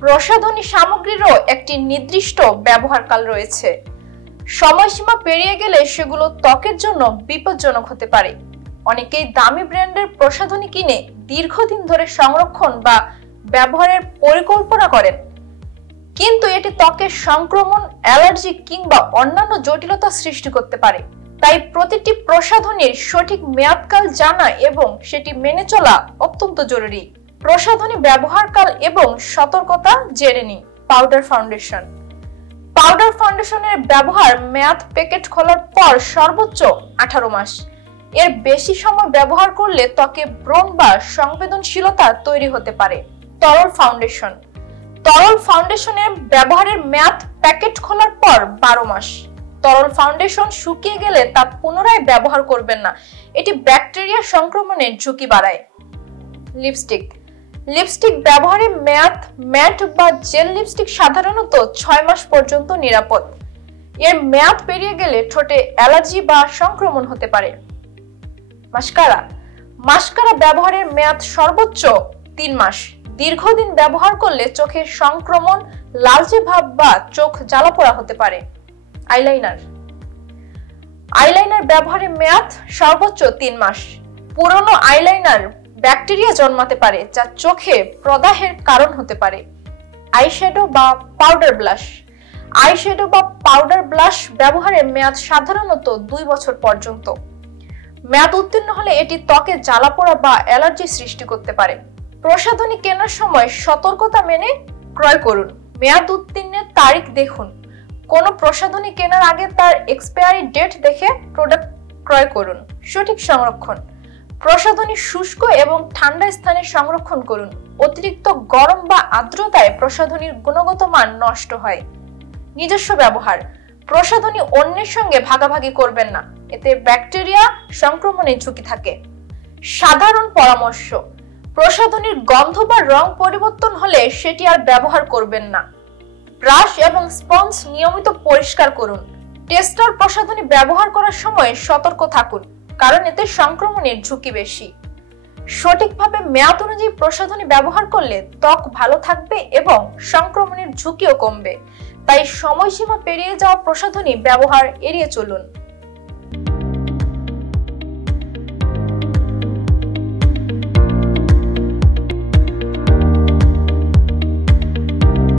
প্রসাধনী সামগ্রীরও একটি নির্দিষ্ট ব্যবহারকাল রয়েছে। সময়সীমা পেরিয়ে গেলে সেগুলো ত্বকের জন্য বিপজ্জনক হতে পারে। অনেকেই দামি ব্র্যান্ডের প্রসাধনী কিনে দীর্ঘদিন ধরে সংরক্ষণ বা ব্যবহারের পরিকল্পনা করেন, কিন্তু এটি ত্বকের সংক্রমণ, অ্যালার্জি কিংবা অন্যান্য জটিলতা সৃষ্টি করতে পারে। তাই প্রতিটি প্রসাধনীর সঠিক মেয়াদকাল জানা এবং সেটি মেনে চলা অত্যন্ত জরুরি। প্রসাধনী ব্যবহারকাল এবং সতর্কতা জেনে নিন। Powder foundation. পাউডার ফাউন্ডেশনের ব্যবহার মেয়াদ প্যাকেট খোলার পর সর্বোচ্চ 18 মাস। এর বেশি সময় ব্যবহার করলে ত্বকে ব্রণ বা সংবেদনশীলতা তৈরি হতে পারে। তরল ফাউন্ডেশন। তরল ফাউন্ডেশনের ব্যবহারের মেয়াদ প্যাকেট খোলার পর 12 মাস। তরল ফাউন্ডেশন শুকিয়ে গেলে তা পুনরায় ব্যবহার করবেন না, এটি ব্যাকটেরিয়া সংক্রমণের ঝুঁকি বাড়ায়। লিপস্টিক। লিপস্টিক ব্যবহারের মেয়াদ ম্যাট বা জেল লিপস্টিক সাধারণত 6 মাস পর্যন্ত নিরাপদ। এর মেয়াদ পেরিয়ে গেলে ঠোঁটে অ্যালার্জি বা সংক্রমণ হতে পারে। মাস্কারা। মাস্কারা ব্যবহারের মেয়াদ সর্বোচ্চ 3 মাস। দীর্ঘদিন ব্যবহার করলে চোখের সংক্রমণ, লালচে ভাব বা চোখ জ্বালাপোড়া হতে পারে। আইলাইনার। আইলাইনার ব্যবহারের মেয়াদ সর্বোচ্চ 3 মাস। পুরনো আইলাইনার ব্যাকটেরিয়া জন্মাতে পারে, যা চোখে প্রদাহের কারণ হতে পারে। আইশ্যাডো বা পাউডার ব্লাশ। আইশ্যাডো বা পাউডার ব্লাশ ব্যবহারের মেয়াদ সাধারণত 2 বছর পর্যন্ত। মেয়াদ উত্তীর্ণ হলে এটি ত্বকে জ্বালাপোড়া বা অ্যালার্জি সৃষ্টি করতে পারে। প্রসাধনী কেনার সময় সতর্কতা মেনে ক্রয় করুন। মেয়াদ উত্তীর্ণের তারিখ দেখুন। কোন প্রসাধনী কেনার আগে তার এক্সপায়ারি ডেট দেখে প্রোডাক্ট ক্রয় করুন। সঠিক সংরক্ষণ। প্রসাধনী শুষ্ক এবং ঠান্ডা স্থানে সংরক্ষণ করুন। অতিরিক্ত গরম বা আর্দ্রতায় প্রসাধনীর গুণগত মান নষ্ট হয়। নিজস্ব ব্যবহার। প্রসাধনী অন্যের সঙ্গে ভাগাভাগি করবেন না, এতে ব্যাকটেরিয়া সংক্রমণের ঝুঁকি থাকে। সাধারণ পরামর্শ। প্রসাধনীর গন্ধ বা রং পরিবর্তন হলে সেটি আর ব্যবহার করবেন না। ব্রাশ এবং স্পঞ্জ নিয়মিত পরিষ্কার করুন। টেস্টার প্রসাধনী ব্যবহার করার সময় সতর্ক থাকুন, কারণ এতে সংক্রমণের ঝুঁকি বেশি। সঠিকভাবে মেয়াদ অনুযায়ী প্রসাধনী ব্যবহার করলে ত্বক ভালো থাকবে এবং সংক্রমণের ঝুঁকিও কমবে। তাই সময়সীমা পেরিয়ে যাওয়া প্রসাধনী ব্যবহার এড়িয়ে চলুন।